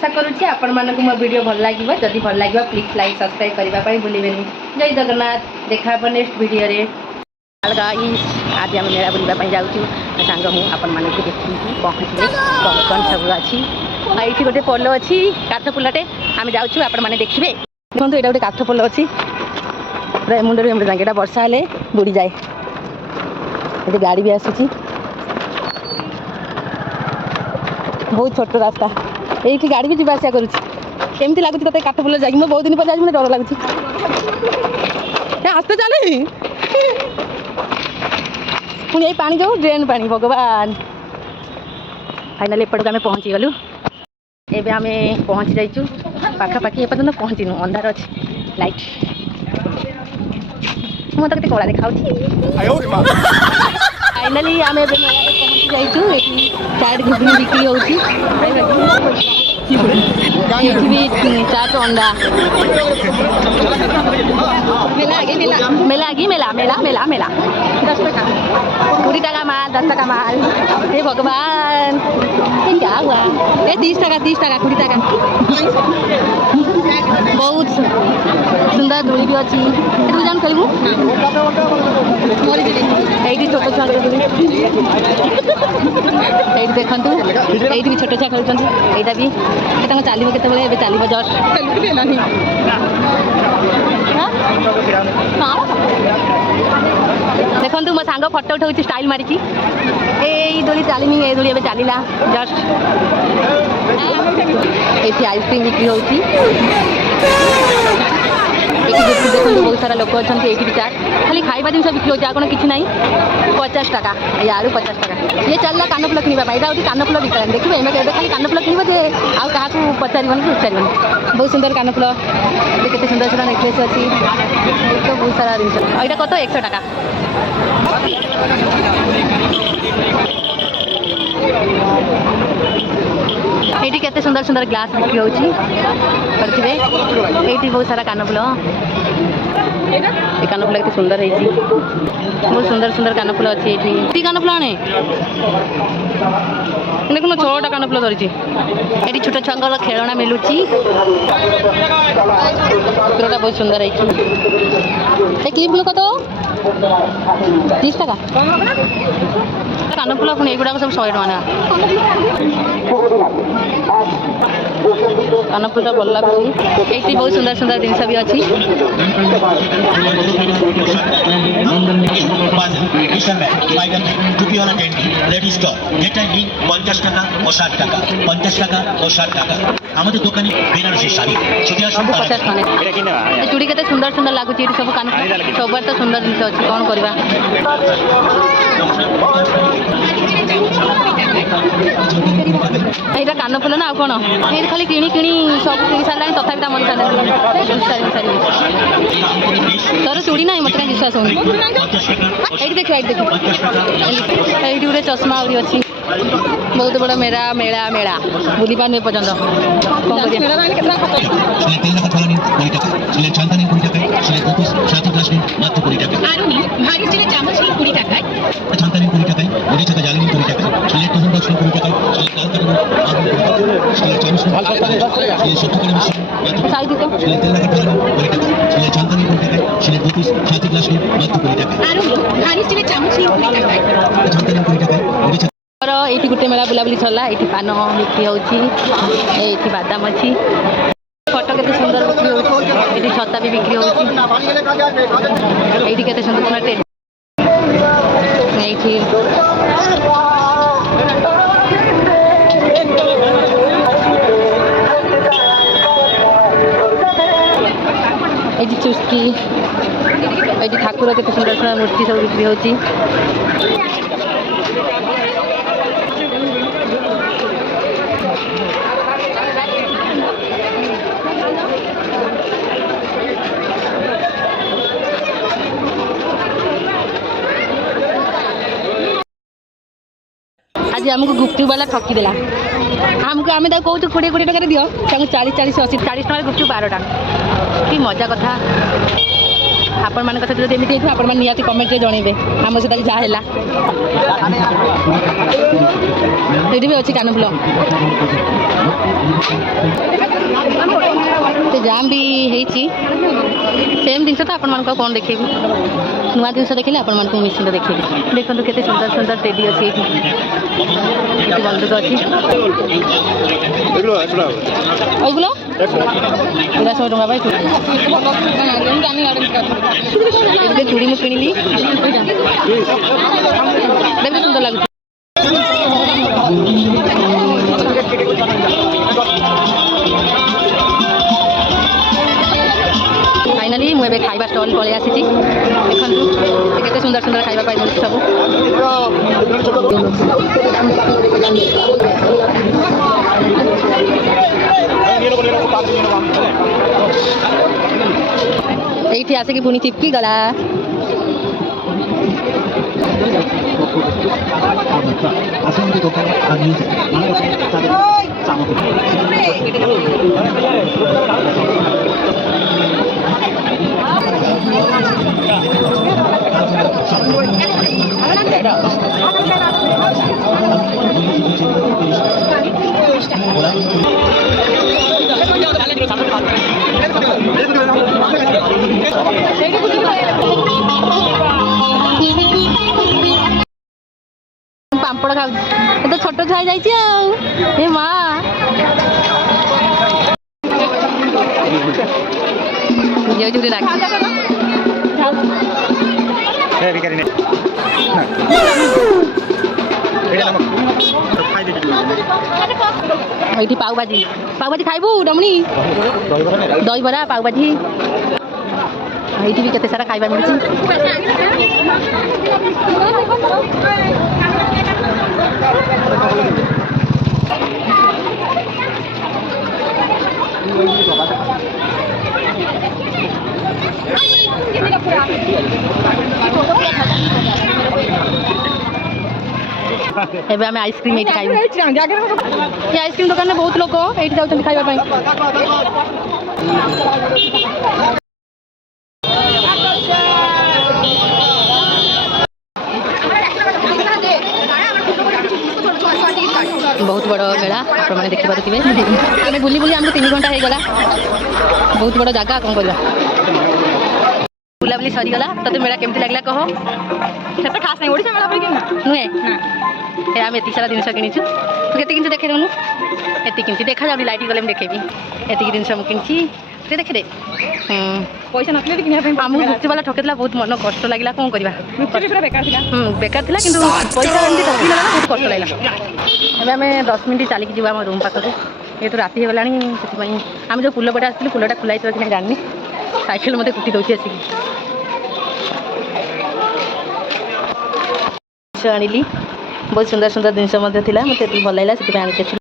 आशा करुँचे आपण मानक मो वीडियो भल लगे जदि भल लगे प्लीज लाइक सब्सक्राइब करने भूलें। जय जगन्नाथ देखा नेक्स्ट वीडियो रे। आज आम मेला बुलवाई जाऊँ सांग हूँ आपण मानक देखी पहुँचले कौन कौन सब अच्छी ये गोटे पोल अच्छी काठ पोलटे आम जाऊँ आपण मैंने देखिए। देखो यहाँ गोटे काठ पोल अच्छी मुंडे जाएगा वर्षा हेले बुड़ी जाए। ये गाड़ी भी आसूँ बहुत छोट रास्ता ये गाड़ी भी जावास करुँची लगुच ते काठ पोल जाए बहुत दिन पर जाए मुझे डर लगुच आस्ते चले पुणी यही पानी जाऊ ड्रेन पानी भगवान फाइनाली एपटक आम पहुँची गलु। एबे आम पहुँची जाइचु पाखापाखि एपर्तन पहुँचीनु अंधार अच्छे लाइट मत के कला देखा फाइनाली आम पहुँची जाइचु। ये चाट घुगनी बिक्री होती चाट अंडा मेला आगे मेला मेला मेला मेला 10 टका 20 टका माल 10 टका माल। हे भगवान ये क्या हुआ ये 30 टका 20 टका बहुत सुंदर दूरी भी अच्छी तू जान खेलू ये छोट छुआ ये देखु ये भी छोट छुआ खेलुँच यहाँ भी चलो के चलो जस्ट देखो मो सांग फटो उठाऊँ स्टाइल मारिकी ये दोली चलनी ये दोली एवं चलला जस्ट ये आइसक्रीम बिक्री होती देखो बहुत सारा लोक अच्छा ये भी चाट खाली खाଇବା जिन बिक्री होती कौन कि ना 50 टका यार 50 टका ये चलला कानफुल किणवा यहाँ हूँ कानफुल बिका देखिए एवं खाली कानफुल किणव जे आउ क्या पचारन कि पचारन बहुत सुंदर कानफुल के सुंदर सुंदर नेकलेस अच्छी तो बहुत सारा जिन यहाँ कत 100 टका ये केते सुंदर सुंदर ग्लास बिक्री होती ये बहुत सारा कानफुल ये कानफुल केते सुंदर है बहुत सुंदर सुंदर कानफुल अच्छी ये कानफुल आने देखो 6टा कानफुल धरी ये छोट छुआ खेलना मिलूँ पूरा बहुत सुंदर है क्लिप फुल कत 30 टका कानफुल पुणी युवा सब 100 टका कानफुल तो भल लगुच ये बहुत सुंदर सुंदर जिनस भी अच्छी चूड़ी के सुंदर सुंदर लगुच सब कानफुल सब तो सुंदर जिन अच्छी कौन करवा यहाँ कानफुल ना कौन ये खाली किणी किणी सब किणी सारा तथा मन सारी तोर चूड़ी ना मत विश्वास हो देख ये गोटे चश्मा आहरी अच्छी बहुत बड़ा मेला मेला मेला बुली पाने पर्यटन ये गोटे मेला बुलाबुली सरला ये पान बिक्री होती बादाम अच्छी फटो के सुंदर बिक्री होती छता भी बिक्री होती के सुंदर सुंदर ये चुस्की ये ठाकुर के सुंदर सुंदर मूर्ति सब बिक्री होती आज आमको गुपचुप वाला ठकी देला आमको आम कौच 20 टका दियो 40 40 80 40 टका गुपचुप 12टा कि मजा कथा ଆପଣମାନଙ୍କ ସହିତ ଯଦି ଏମିତି ହେଇଥିବ ଆପଣମାନେ ନିହାତି କମେଣ୍ଟରେ ଜଣେଇବେ ଆମ ସହିତ ଆଜି ଯାହା ହେଲା। ଏଇଠି ବି ଅଛି କାନଫୁଲ। ସେ ଜାମ୍ ବି ହେଇଛି ସେମ୍ ଜିନିଷ ତ ଆପଣମାନଙ୍କୁ କ'ଣ ଦେଖେଇବି ନୂଆ ଜିନିଷ ଦେଖିଲେ ଆପଣମାନଙ୍କୁ ନିଶ୍ଚିନ୍ତ ଦେଖେଇବି। ଦେଖନ୍ତୁ କେତେ ସୁନ୍ଦର ସୁନ୍ଦର ଟେଡି ଅଛି ଏଇଠି କେତେ ବନ୍ଧୁକ ଅଛି। ওইগুলো 150 ଟଙ୍କା ଭାଇ ଏବେ ଚୁଡ଼ି ମୁଁ କିଣିଲି ଦେଖ ସୁନ୍ଦର ଲାଗୁଛି। फाइनाली मुझे खाइबा स्टल पलि आसी देखु केते सुंदर सुंदर खाइबा पाई मिलुଛି सब। এইটি আসিকি পুଣି ଚିପକି ଗଲା। ପାମ୍ପଡ଼ ଖାଉଛି ଏ ତ ଛୋଟ ଛୁଆ ଯାଇଛି ଆଉ ଏ ମା ଏଇଠି ପାଉଭାଜି ପାଉଭାଜି ଖାଇବୁ ଡମଣି ଦହିବରା ପାଉଭାଜି ଏଇଠି ବି କେତେ ସାରା ଖାଇବା ମିଳୁଛି। ଏବେ ଆମେ ଆଇସ୍କ୍ରିମ୍ ଏଇଠି ଖାଇବୁ। ଏ ଆଇସ୍କ୍ରିମ୍ ଦୋକାନରେ ବହୁତ ଲୋକ ଏଇଠି ଯାଉଛନ୍ତି ଖାଇବା ପାଇଁ। बहुत बड़ मेला आप देखी पारे आम बुली बुली आमको 3 घंटा हो गला। बहुत बड़ जगह कौन कर बुलाबुली सरीगला। तो मेला केमती लगला कह खास नहीं ओडिशा मेला नुहे आम एत सारा जिन किणीचु केत कि देखे देनु एति कि देखा जाऊनी लाइट गले देखेबी एति जिन मुझे देखे दे पैसा ना आमको गुप्ती वाला ठकेला बहुत मन कष्ट लगे कौन करवा बेकार थी कि पैसा एमती ठकीला बहुत कष्ट लगे। अबे आम 10 मिनट चलिकी जी आम रूम पाखक ये तो राति होगा आम जो पुल पटे आसती पुलटा खुलाई कि जानी साइकेल मत कुटी दूसरी आसिक आनिली बहुत सुंदर सुंदर जिनस मत भल लगा से आनिक